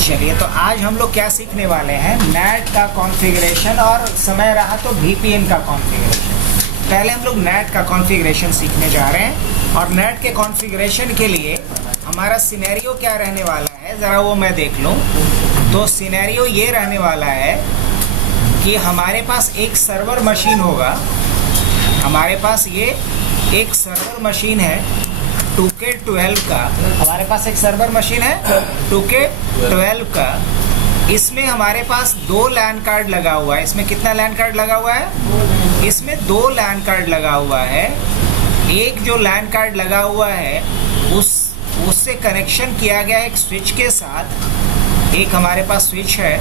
चलिए, तो आज हम लोग क्या सीखने वाले हैं, नेट का कॉन्फ़िगरेशन और समय रहा तो VPN का कॉन्फ़िगरेशन। पहले हम लोग नेट का कॉन्फ़िगरेशन सीखने जा रहे हैं और नेट के कॉन्फ़िगरेशन के लिए हमारा सिनेरियो क्या रहने वाला है, ज़रा वो मैं देख लूँ। तो सिनेरियो ये रहने वाला है कि हमारे पास एक सर्वर मशीन होगा। हमारे पास ये एक सर्वर मशीन है 2K12 का। हमारे पास एक सर्वर मशीन है 2K12 का। इसमें हमारे पास 2 लैन कार्ड लगा हुआ है। इसमें कितना लैन कार्ड लगा हुआ है? इसमें 2 लैन कार्ड लगा हुआ है। एक जो लैन कार्ड लगा हुआ है उससे कनेक्शन किया गया एक स्विच के साथ। एक हमारे पास स्विच है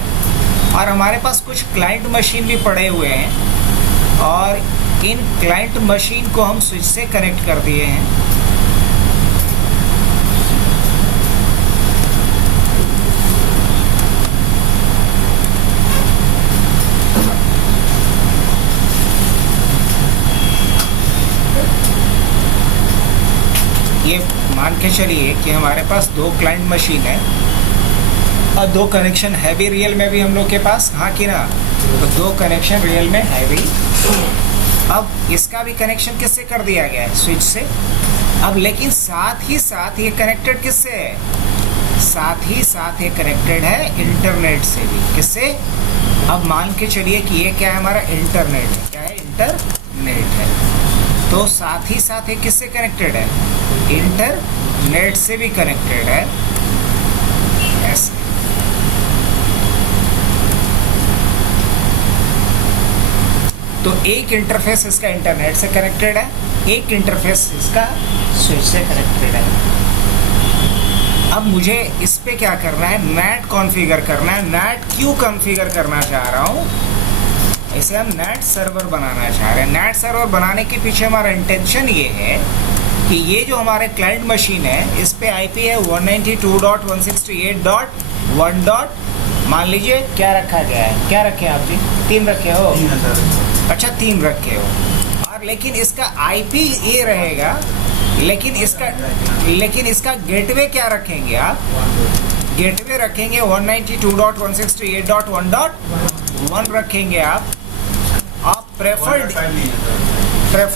और हमारे पास कुछ क्लाइंट मशीन भी पड़े हुए हैं और इन क्लाइंट मशीन को हम स्विच से कनेक्ट कर दिए हैं। ये मान के चलिए कि हमारे पास 2 क्लाइंट मशीन है और 2 कनेक्शन है भी रियल में भी हम लोग के पास, हाँ कि ना? तो 2 कनेक्शन रियल में है भी। अब इसका भी कनेक्शन किससे कर दिया गया है? स्विच से। अब लेकिन साथ ही साथ ये कनेक्टेड किससे है? साथ ही साथ ये कनेक्टेड है इंटरनेट से भी। किससे? अब मान के चलिए कि ये क्या है, हमारा इंटरनेट है। क्या है? इंटरनेट है। तो साथ ही साथ ये किससे कनेक्टेड है? इंटरनेट से भी कनेक्टेड है। ऐसे तो एक इंटरफेस इसका इंटरनेट से कनेक्टेड है, एक इंटरफेस इसका स्विच से कनेक्टेड है। अब मुझे इस पे क्या करना है? नेट कॉन्फ़िगर करना है। नेट क्यों कॉन्फ़िगर करना चाह रहा हूँ? इसे हम नेट सर्वर बनाना चाह रहे हैं। नेट सर्वर बनाने के पीछे हमारा इंटेंशन ये है कि ये जो हमारे क्लाइंट मशीन है इस पे आईपी है 192.168.1. मान लीजिए क्या रखा गया है? क्या रखे आप जी? 3 रखे हो? अच्छा, 3 रखे हो। और लेकिन इसका आईपी ये रहेगा, लेकिन इसका गेटवे क्या रखेंगे आप? गेटवे रखेंगे 192.168.1.1 रखेंगे आप प्रेफर्ड।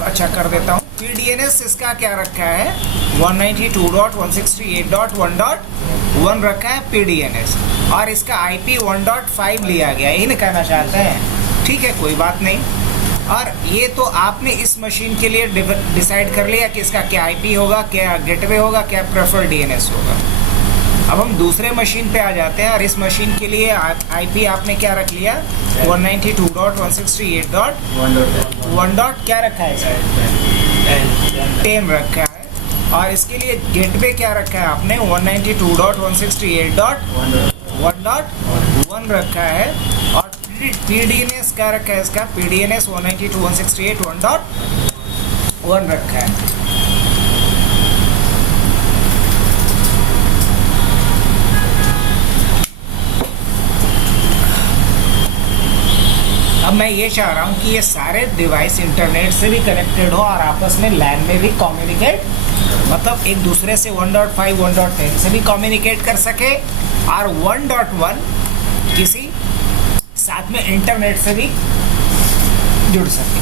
अच्छा कर देता हूँ। PDNS इसका क्या रखा है? 192.168.1.1 रखा है PDNS और इसका IP 1.5 लिया गया। यही ना कहना चाहते हैं? ठीक है, कोई बात नहीं। और ये तो आपने इस मशीन के लिए डिसाइड कर लिया कि इसका क्या IP होगा, क्या गेटवे होगा, क्या प्रेफर्ड DNS होगा। अब हम दूसरे मशीन पे आ जाते हैं और इस मशीन के लिए IP आपने क्या रख लिया? 192.168.1. क्या रखा है सर? 10 रखा है। और इसके लिए गेटवे क्या रखा है आपने? 192.168.1.1 रखा है। और PDNS क्या रखा है इसका? PDNS 192.168.1.1 रखा है। अब मैं ये चाह रहा हूँ कि ये सारे डिवाइस इंटरनेट से भी कनेक्टेड हो और आपस में लैन में भी कम्युनिकेट, मतलब एक दूसरे से 1.5, 1.10 से भी कम्युनिकेट कर सके और 1.1 किसी साथ में इंटरनेट से भी जुड़ सके।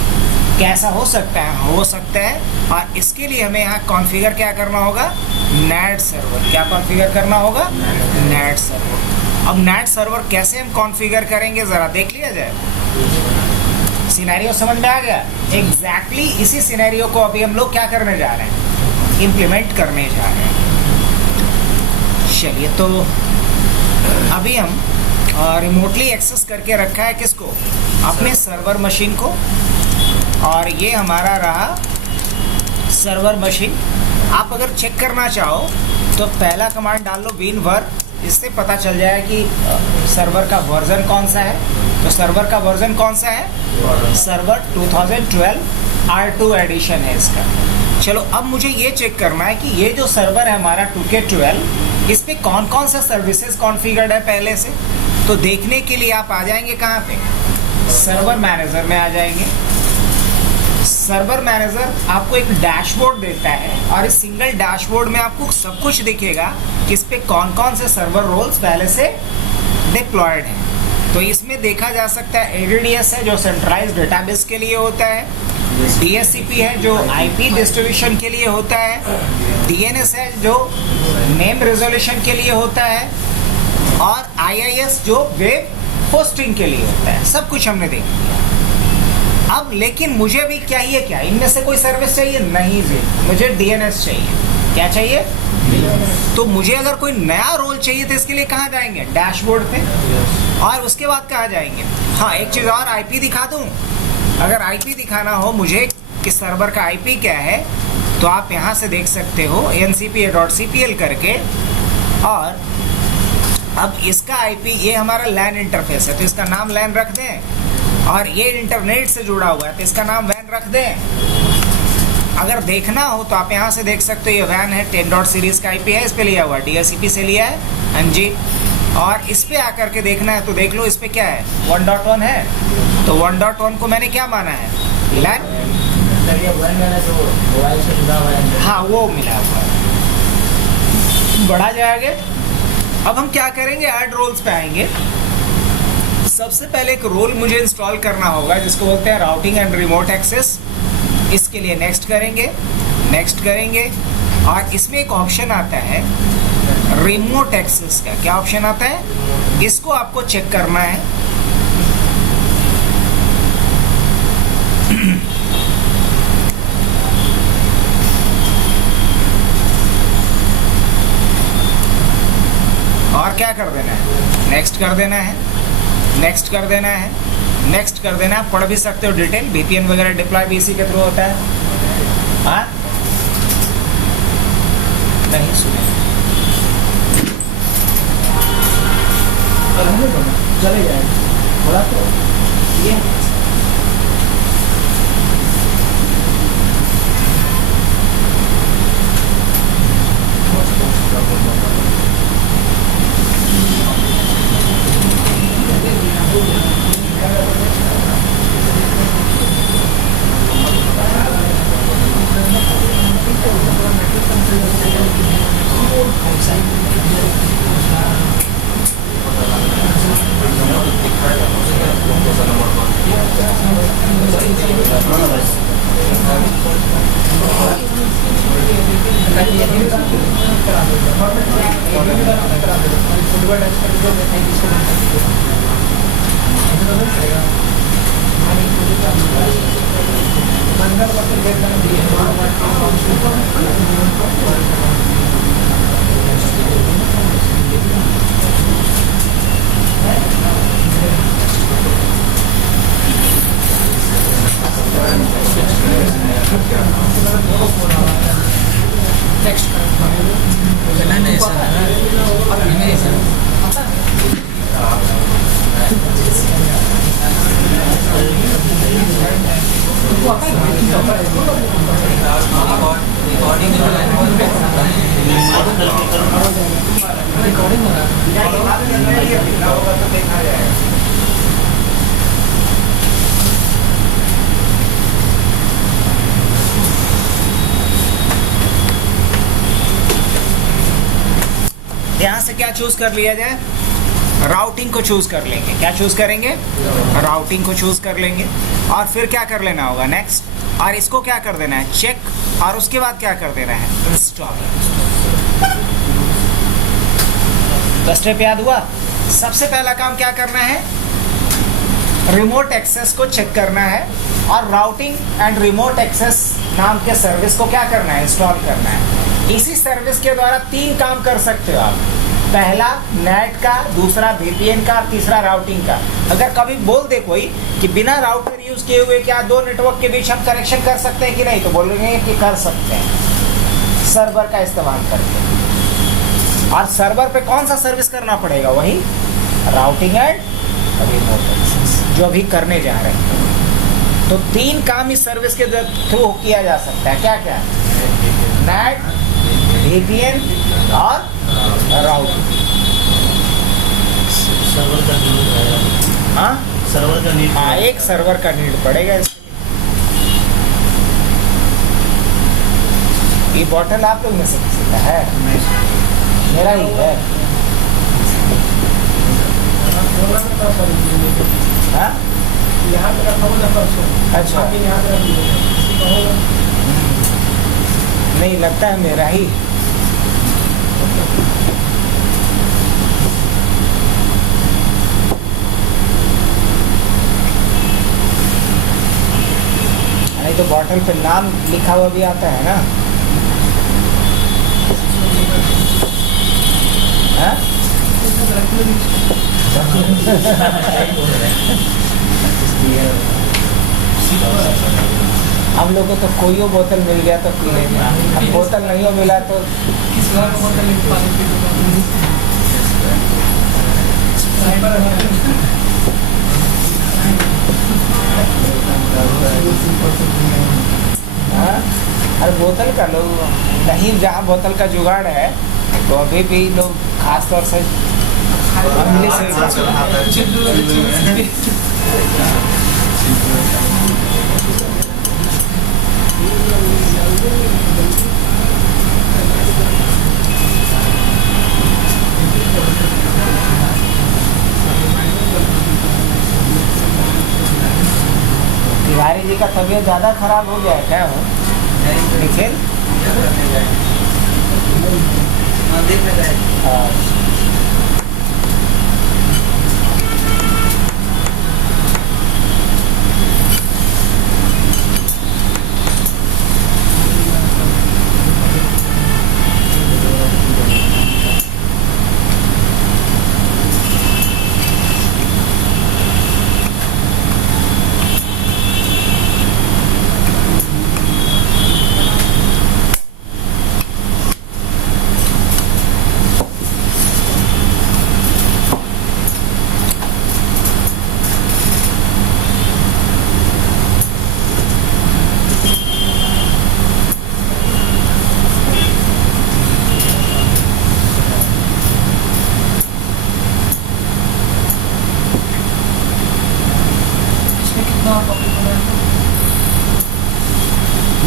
कैसा हो सकता है? हो सकता है। और इसके लिए हमें यहाँ कॉन्फ़िगर क्या करना होगा? Net server. क्या कॉन्फ़िगर करना होगा? Net server. अब नेट सर्वर कैसे हम कॉन्फ़िगर करेंगे, ज़रा देख लिया जाए। सिनेरियो समझ में आ गया? एग्जैक्टली इसी सिनेरियो को अभी हम लोग क्या करने जा रहे हैं? इम्प्लीमेंट करने जा रहे हैं। चलिए, तो अभी हम रिमोटली एक्सेस करके रखा है किसको? अपने सर्वर मशीन को। और ये हमारा रहा सर्वर मशीन। आप अगर चेक करना चाहो तो पहला कमांड डाल लो winver। इससे पता चल जाए कि सर्वर का वर्जन कौन सा है। तो सर्वर का वर्जन कौन सा है? सर्वर 2012 R2 एडिशन है इसका। चलो, अब मुझे ये चेक करना है कि ये जो सर्वर है हमारा 2K12, इस पे कौन कौन सा सर्विसेज कॉन्फ़िगर्ड है पहले से। तो देखने के लिए आप आ जाएंगे कहाँ पे? सर्वर मैनेजर में आ जाएंगे। सर्वर मैनेजर आपको एक डैशबोर्ड देता है और इस सिंगल डैशबोर्ड में आपको सब कुछ दिखेगा कि इस पे कौन कौन से सर्वर रोल्स पहले से डिप्लॉयड हैं। तो इसमें देखा जा सकता है ADDS है जो सेंट्रलाइज्ड डेटाबेस के लिए होता है, DHCP है जो IP डिस्ट्रीब्यूशन के लिए होता है, DNS है जो नेम रेजोल्यूशन के लिए होता है और IIS जो वेब होस्टिंग के लिए होता है। सब कुछ हमने देख लिया। अब लेकिन मुझे भी चाहिए क्या, इनमें से कोई सर्विस चाहिए? नहीं जी, मुझे DNS चाहिए। क्या चाहिए? तो मुझे अगर कोई नया रोल चाहिए तो इसके लिए कहाँ जाएंगे? डैशबोर्ड पे। और उसके बाद कहाँ जाएंगे? हाँ, एक चीज़ और, IP दिखा दूँ। अगर IP दिखाना हो मुझे कि सर्वर का IP क्या है, तो आप यहाँ से देख सकते हो ncpa.cpl करके। और अब इसका IP, ये हमारा LAN इंटरफेस है तो इसका नाम LAN रख दें, और ये इंटरनेट से जुड़ा हुआ है तो इसका नाम WAN रख दें। अगर देखना हो तो आप यहाँ से देख सकते हो, ये WAN है 10 सीरीज का IP है, इस पे लिया हुआ है, DHCP से लिया है। हाँ जी, और इस पे आकर के देखना है तो देख लो, इस पे क्या है? 1.1 है, तो 1.1 को मैंने क्या माना है? LAN। हाँ, वो मिला हुआ है। बढ़ा जाएगा। अब हम क्या करेंगे? ऐड रोल्स पे आएंगे। सबसे पहले एक रोल मुझे इंस्टॉल करना होगा जिसको बोलते हैं राउटिंग एंड रिमोट एक्सेस। इसके लिए नेक्स्ट करेंगे, नेक्स्ट करेंगे, और इसमें एक ऑप्शन आता है रिमोट एक्सेस का। क्या ऑप्शन आता है? इसको आपको चेक करना है। और क्या कर देना है? नेक्स्ट कर देना है, नेक्स्ट कर देना है, नेक्स्ट कर देना है। पढ़ भी सकते हो डिटेल, VPN वगैरह डिप्लॉय भी इसी के थ्रू होता है। हाँ, नहीं सुने, चले जाए थोड़ा तो ये यहाँ से क्या चूज कर लिया जाए? राउटिंग को चूज कर लेंगे। क्या चूज करेंगे? राउटिंग को चूज कर लेंगे। और फिर क्या कर लेना होगा? नेक्स्ट। और इसको क्या कर देना है? चेक। और उसके बाद क्या कर देना है? इंस्टॉल। तो स्टेप याद हुआ? सबसे पहला काम क्या करना है? रिमोट एक्सेस को चेक करना है और राउटिंग एंड रिमोट एक्सेस नाम के सर्विस को क्या करना है? इंस्टॉल करना है। इसी सर्विस के द्वारा 3 काम कर सकते हो आप। पहला नेट का, दूसरा VPN का, तीसरा राउटिंग का। अगर कभी बोल दे कोई कि बिना राउटर यूज किए हुए क्या 2 नेटवर्क के बीच हम कनेक्शन कर सकते हैं कि नहीं, तो बोलेंगे कि कर सकते हैं सर्वर का इस्तेमाल करके। और सर्वर पे कौन सा सर्विस करना पड़ेगा? वही राउटिंग एंड रिमोट एक्सेस जो अभी करने जा रहे हैं। तो 3 काम इस सर्विस के थ्रू किया जा सकता है। क्या क्या? नेट, VPN और राउटिंग। सर्वर का नीड हाँ, सर्वर का नीड हाँ, एक सर्वर का नीड पड़ेगा इसके लिए। ये बॉटल आप लोग में से किसी का है? मेरा ही है। हाँ? यहाँ पे रखा हुआ परसों। अच्छा। यहाँ पे रखा नहीं, लगता है मेरा ही। नहीं तो बॉटल पे नाम लिखा हुआ भी आता है ना। हाँ? हम लोग को तो कोई बोतल मिल गया तो पी लेंगे, अब बोतल नहीं हो मिला तो हाँ? अरे बोतल का लोग नहीं, जहाँ बोतल का जुगाड़ है तो अभी भी लोग खास तौर से तिवारी जी का तबीयत ज़्यादा खराब हो गया है क्या? हो निखिल?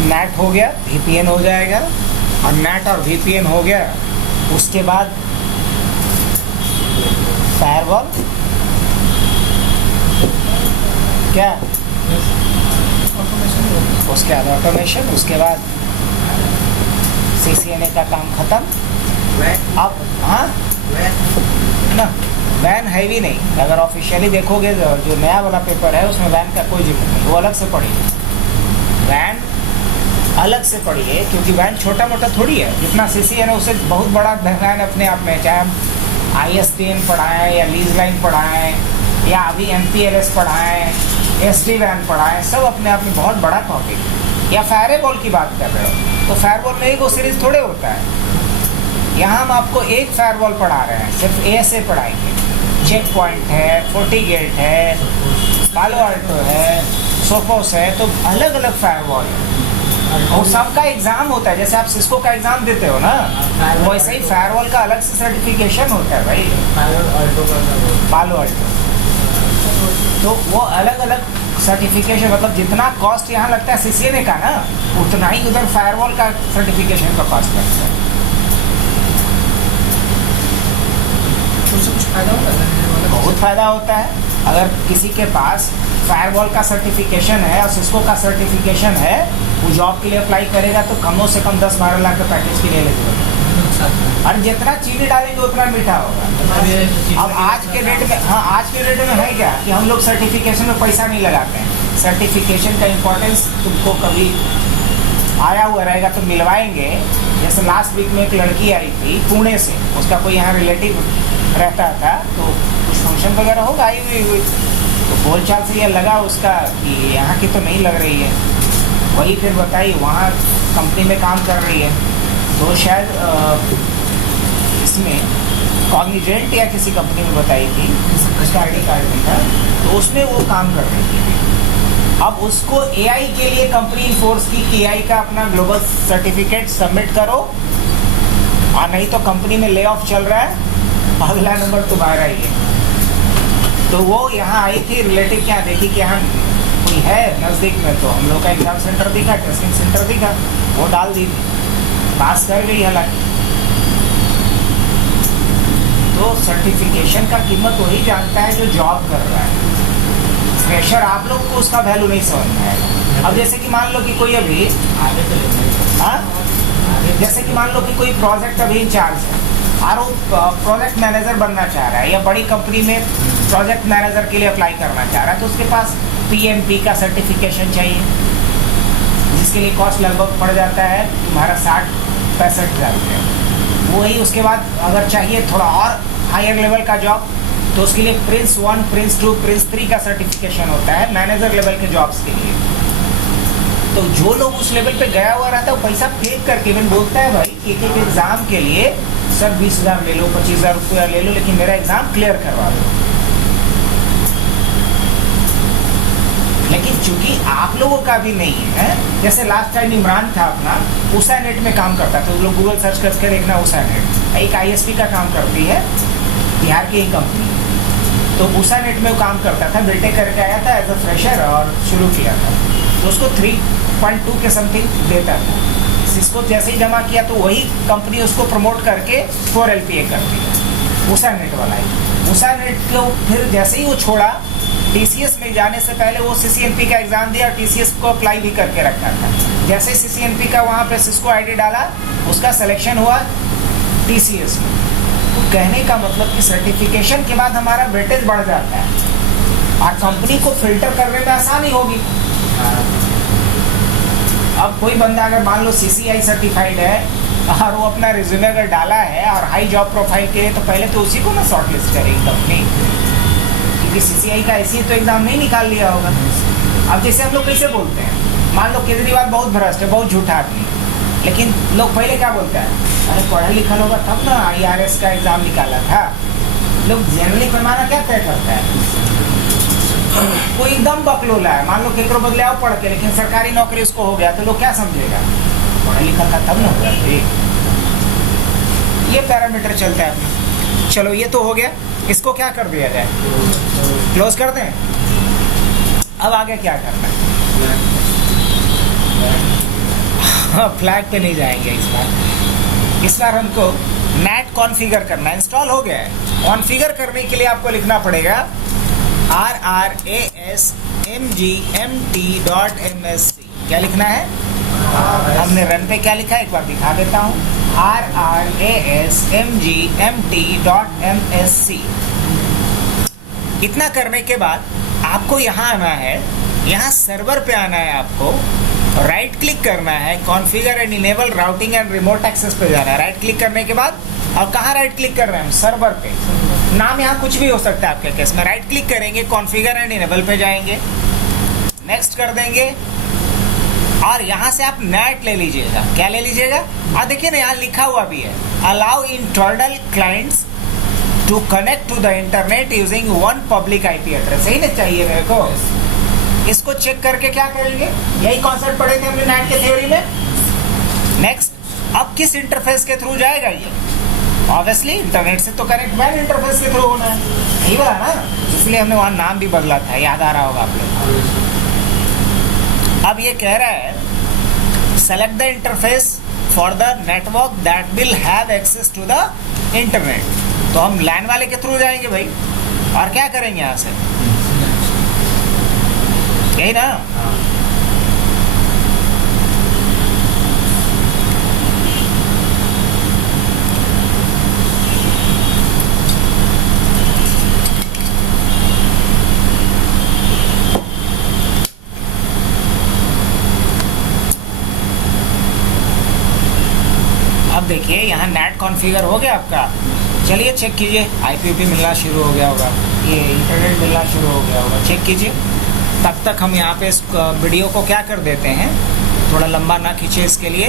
नेट हो गया, VPN हो जाएगा, और नेट और VPN हो गया उसके बाद फायरवॉल क्या, उसके बाद ऑटोमेशन, उसके बाद CCNA का काम खत्म। अब हाँ ना, वैन है भी नहीं। अगर ऑफिशियली देखोगे जो नया वाला पेपर है उसमें वैन का कोई जिक्र नहीं, वो अलग से पढ़िए। वैन अलग से पढ़िए, क्योंकि वैन छोटा मोटा थोड़ी है। जितना CCNA उससे बहुत बड़ा वैन अपने आप में, चाहे हम ISTN पढ़ाएँ या लीज लाइन पढ़ाएँ या अभी MPLS पढ़ाएँ, SD वैन पढ़ाएँ, सब अपने आप में बहुत बड़ा टॉपिक। या फायरवॉल की बात कर रहे हो तो फायरवॉल में एक वो सीरीज थोड़े होता है। यहाँ हम आपको एक फायरवॉल पढ़ा रहे हैं, सिर्फ ASA पढ़ाएंगे। चेक पॉइंट है, FortiGate है, पालो अल्टो है, सोफोस है, तो अलग अलग फायरवॉल है और सबका एग्जाम होता है। जैसे आप सिस्को का एग्जाम देते हो ना, वैसे ही फायरवॉल का अलग से सर्टिफिकेशन होता है भाई, पालो अल्टो। तो वो अलग अलग सर्टिफिकेशन, मतलब जितना कॉस्ट यहाँ लगता है CCNA का ना, उतना ही उधर फायरवॉल का सर्टिफिकेशन का कॉस्ट लगता है। उससे कुछ फायदा होता है? बहुत फ़ायदा होता है। अगर किसी के पास फायरवॉल का सर्टिफिकेशन है और सिस्को का सर्टिफिकेशन है, वो जॉब के लिए अप्लाई करेगा तो कम से कम 10-12 लाख का पैकेज के लिए एलिजिबल। और जितना चीनी डालेंगे उतना मीठा होगा। अब आज के डेट में, हाँ आज के डेट में है क्या कि हम लोग सर्टिफिकेशन में पैसा नहीं लगाते हैं। सर्टिफिकेशन का इम्पोर्टेंस तुमको कभी आया हुआ रहेगा तो मिलवाएंगे। जैसे लास्ट वीक में एक लड़की आई थी पुणे से, उसका कोई यहाँ रिलेटिव रहता था, तो कुछ फंक्शन वगैरह होगा, आई हुई तो बोलचाल से ये लगा उसका कि यहाँ की तो नहीं लग रही है। वही फिर बताई वहाँ कंपनी में काम कर रही है, तो शायद इसमें कॉग्निजेंट या किसी कंपनी में बताई थी, उसका ID कार्ड भी था, तो उसमें वो काम कर रही थी। अब उसको AI के लिए कंपनी इन्फोर्स की कि AI का अपना ग्लोबल सर्टिफिकेट सबमिट करो, और नहीं तो कंपनी में ले ऑफ चल रहा है, अगला नंबर तुम्हारा ही है। तो वो यहाँ आई थी रिलेटिव के यहाँ, देखी कि यहाँ कोई है नज़दीक में, तो हम लोग का एग्जाम सेंटर दिखा, टेस्टिंग सेंटर दिखा, वो डाल दी थी। पास कर गई हालांकि। तो सर्टिफिकेशन का कीमत वही जानता है जो जॉब कर रहा है। फ्रेशर आप लोग को उसका वैल्यू नहीं समझ में आएगा। अब जैसे कि मान लो कि कोई अभी हाँ, जैसे कि मान लो कि कोई प्रोजेक्ट अभी इंचार्ज है और वो प्रोजेक्ट मैनेजर बनना चाह रहा है या बड़ी कंपनी में प्रोजेक्ट मैनेजर के लिए अप्लाई करना चाह रहा है, तो उसके पास PMP का सर्टिफिकेशन चाहिए, जिसके लिए कॉस्ट लगभग पड़ जाता है तुम्हारा 60-65 हज़ार रुपये। वही उसके बाद अगर चाहिए थोड़ा और हायर लेवल का जॉब, तो उसके लिए Prince 1, Prince 2, Prince 3 का सर्टिफिकेशन होता है मैनेजर लेवल के जॉब्स के लिए। तो जो लोग उस लेवल पे गया हुआ रहता है वो पैसा फेंक करके इवन बोलता है भाई एक एक एग्जाम के लिए सर 20,000 ले लो, 25,000 रुपया ले लो, लेकिन मेरा एग्जाम क्लियर करवा दो। लेकिन चूंकि आप लोगों का भी नहीं है, जैसे लास्ट टाइम इमरान था अपना उषा नेट में काम करता था, तो लोग गूगल सर्च करके देखना उषा नेट, एक ISP का काम करती है बिहार की एक कंपनी। तो उषा नेट में वो काम करता था, बीटेक करके आया था एज अ फ्रेशर और शुरू किया था, तो उसको 3.2 के समथिंग देता था। सिस्को जैसे ही जमा किया तो वही कंपनी उसको प्रमोट करके 4 LPA करती है, उषा नेट वाला है। उषा नेट को फिर जैसे ही वो छोड़ा, TCS में जाने से पहले वो CCNP का एग्ज़ाम दिया और TCS को अप्लाई भी करके रखा था। जैसे ही CCNP का वहाँ पे सिस्को ID डाला, उसका सिलेक्शन हुआ TCS में। तो कहने का मतलब कि सर्टिफिकेशन के बाद हमारा वेटेज बढ़ जाता है और कंपनी को फिल्टर करने में आसानी होगी। अब कोई बंदा अगर मान लो CCI सर्टिफाइड है और वो अपना रिज्यूमे अगर डाला है और हाई जॉब प्रोफाइल के लिए, तो पहले तो उसी को ना शॉर्ट लिस्ट करेगी कंपनी, क्योंकि CCI का ऐसे ही तो एग्ज़ाम नहीं निकाल लिया होगा। अब जैसे हम लोग कैसे बोलते हैं, मान लो केजरीवाल बहुत भ्रष्ट है, बहुत झूठा आदमी, लेकिन लोग पहले क्या बोलते हैं, अरे पढ़ा लिखा होगा तब ना IRS का एग्ज़ाम निकाला था। लोग जनरली पैमाना क्या तय करता है, कोई एकदम बकलोला है, मान लो केकरो बदले आओ पढ़ के, लेकिन सरकारी नौकरी उसको हो गया, तो लोग क्या समझेगा, पढ़ा लिखा था तब ना हुआ। ये पैरामीटर चलता है अपना। चलो ये तो हो गया, इसको क्या कर दिया जाए, क्लोज कर दें। अब आगे क्या करना है, फ्लैग पे नहीं जाएंगे इस बार हमको NAT कॉन्फ़िगर करना है। इंस्टॉल हो गया है। कॉन्फ़िगर करने के लिए आपको लिखना पड़ेगा rrasmgmt.msc। क्या लिखना है, हमने रन पे क्या लिखा है एक बार दिखा देता हूँ, rrasmgmt.msc। इतना करने के बाद आपको यहाँ आना है, यहाँ सर्वर पे आना है, आपको राइट क्लिक करना है, configure and enable routing and remote access पे जाना है। राइट क्लिक करने के बाद अब कहाँ राइट क्लिक कर रहे हैं हम, सर्वर पे। नाम यहाँ कुछ भी हो सकता है आपके केस में। राइट क्लिक करेंगे, कॉन्फ़िगर एंड इनेबल पे जाएंगे, नेक्स्ट कर देंगे और यहाँ से आप NAT ले लीजिएगा। क्या ले लीजिएगा, देखिए ना यहाँ लिखा हुआ भी है, allow internal clients to connect to the internet using 1 public IP address. यही ना चाहिए मेरे को। इसको चेक करके क्या करेंगे, यही कॉन्सेप्ट पढ़े थे हमने NAT के थ्योरी में। नेक्स्ट, अब किस इंटरफेस के थ्रू जाएगा ये, ऑब्वियसली इंटरनेट से तो कनेक्ट वेब इंटरफेस के थ्रू होना है, यही वाला ना, इसलिए हमने वहाँ नाम भी बदला था, याद आ रहा होगा आप लोग। अब ये कह रहा है select the interface for the network that will have access to the internet. तो हम लैन वाले के थ्रू जाएंगे भाई, और क्या करेंगे यहाँ से, यही ना। अब देखिए यहाँ NAT कॉन्फ़िगर हो गया आपका। चलिए चेक कीजिए, IP मिलना शुरू हो गया होगा, ये इंटरनेट मिलना शुरू हो गया होगा, चेक कीजिए। तब तक हम यहाँ पे इस वीडियो को क्या कर देते हैं, थोड़ा लंबा ना खींचे इसके लिए,